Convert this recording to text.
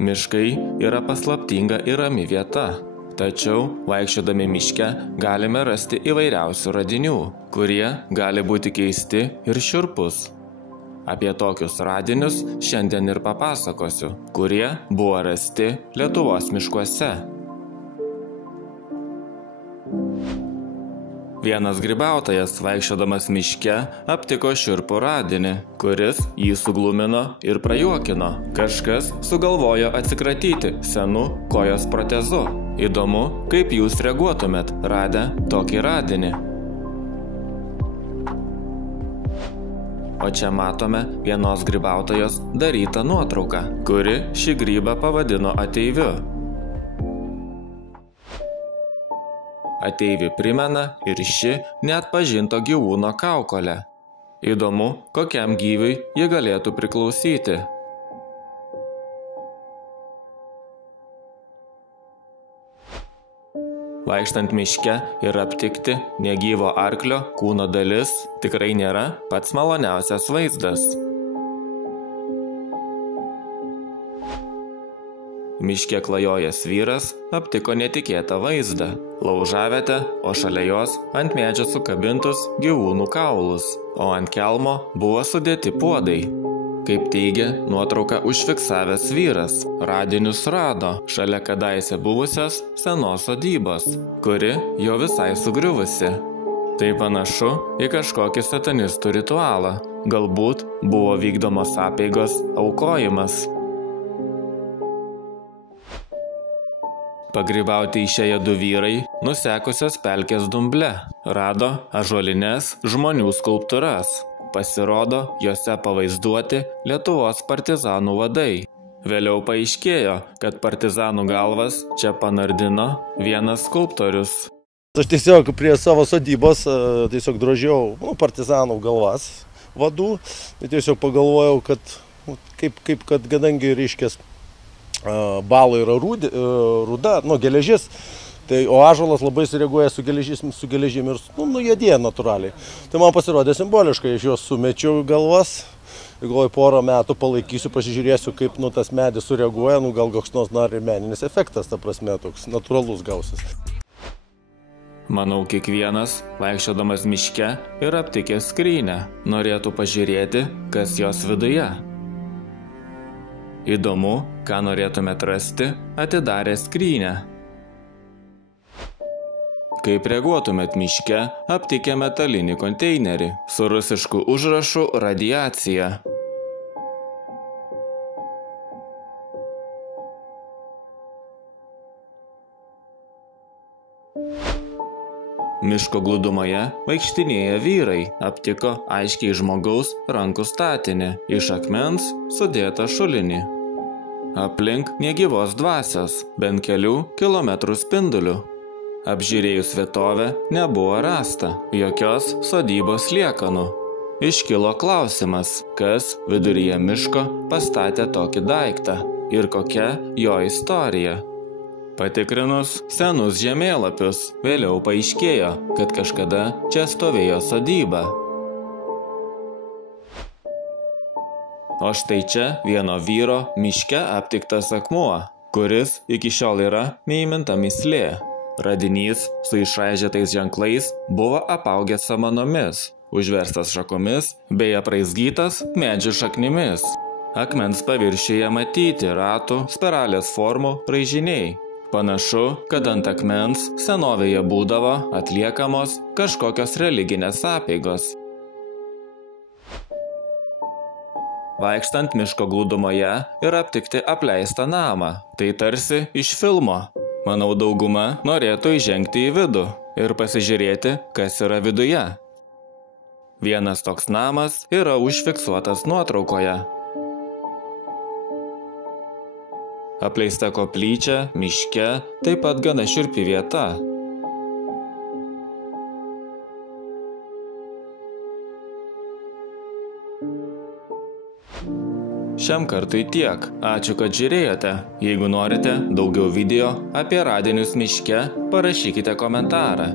Miškai yra paslaptinga ir rami vieta. Tačiau, vaikščiodami miške, galime rasti įvairiausių radinių, kurie gali būti keisti ir šiurpus. Apie tokius radinius šiandien ir papasakosiu, kurie buvo rasti Lietuvos miškuose. Vienas grybautojas, vaikščiodamas miške, aptiko šiurpų radinį, kuris jį suglumino ir prajuokino. Kažkas sugalvojo atsikratyti senu kojos protezu. Įdomu, kaip jūs reaguotumėt radę tokį radinį. O čia matome vienos grybautojos darytą nuotrauką, kuri šį grybą pavadino ateiviu. Ateivį primena ir ši neatpažinto gyvūno kaukolė. Įdomu, kokiam gyviui ji galėtų priklausyti. Vaikštant miške ir aptikti negyvo arklio kūno dalis tikrai nėra pats maloniausias vaizdas. Miške klajojęs vyras aptiko netikėtą vaizdą. Laužavietę, o šalia jos ant medžio sukabintus gyvūnų kaulus, o ant kelmo buvo sudėti puodai. Kaip teigia nuotrauką užfiksavęs vyras, radinius rado šalia kadaise buvusios senos sodybos, kuri jo visai sugriuvusi. Tai panašu į kažkokį satanistų ritualą, galbūt buvo vykdomos apeigos aukojimas. Pagrybauti išėję du vyrai, nusekusios pelkės dumble, rado ąžuolines žmonių skulptūras. Pasirodo, jose pavaizduoti Lietuvos partizanų vadai. Vėliau paaiškėjo, kad partizanų galvas čia panardino vienas skulptorius. Aš tiesiog prie savo sodybos tiesiog drožiau partizanų galvas vadų. Tiesiog pagalvojau, kad kadangi reiškės balo yra ruda, geležis, o ąžuolas labai sureaguoja su geležim ir juodėja natūraliai. Tai man pasirodė simboliškai, aš juos sumečiau galvas, galvoju, porą metų palaikysiu, pasižiūrėsiu, kaip tas medis sureaguoja, gal koks nors ir meninis efektas, ta prasme, toks natūralus gausis. Manau, kiekvienas, vaikščiodamas miške ir aptikęs skrynę, norėtų pažiūrėti, kas jos viduje. Įdomu, ką norėtumėt rasti, atidarę skrynę. Kaip reaguotumėt miške, aptikę metalinį konteinerį su rusišku užrašu radiacija. Miško glūdumoje vaikštinėję vyrai aptiko aiškiai žmogaus rankų statinį, iš akmens sudėtą šulinį. Aplink negyvos dvasios, bent kelių kilometrų spindulių. Apžiūrėjus vietovę nebuvo rasta jokios sodybos liekanų. Iškilo klausimas, kas viduryje miško pastatė tokį daiktą ir kokia jo istorija. Patikrinus senus žemėlapius, vėliau paaiškėjo, kad kažkada čia stovėjo sodyba. O štai čia vieno vyro miške aptiktas akmuo, kuris iki šiol yra neįminta mįslė. Radinys su išraižytais ženklais buvo apaugęs samanomis, užverstas šakomis bei apraizgytas medžių šaknimis. Akmens paviršiuje matyti ratų, spiralės formų raižiniai. Panašu, kad ant akmens senovėje būdavo atliekamos kažkokios religinės apeigos. Vaikštant miško glūdumoje ir aptikti apleistą namą. Tai tarsi iš filmo. Manau, dauguma norėtų įžengti į vidų ir pasižiūrėti, kas yra viduje. Vienas toks namas yra užfiksuotas nuotraukoje. Apleista koplyčia, miške, taip pat gana šiurpi vieta. Šiam kartui tiek. Ačiū, kad žiūrėjote. Jeigu norite daugiau video apie radinius miške, parašykite komentarą.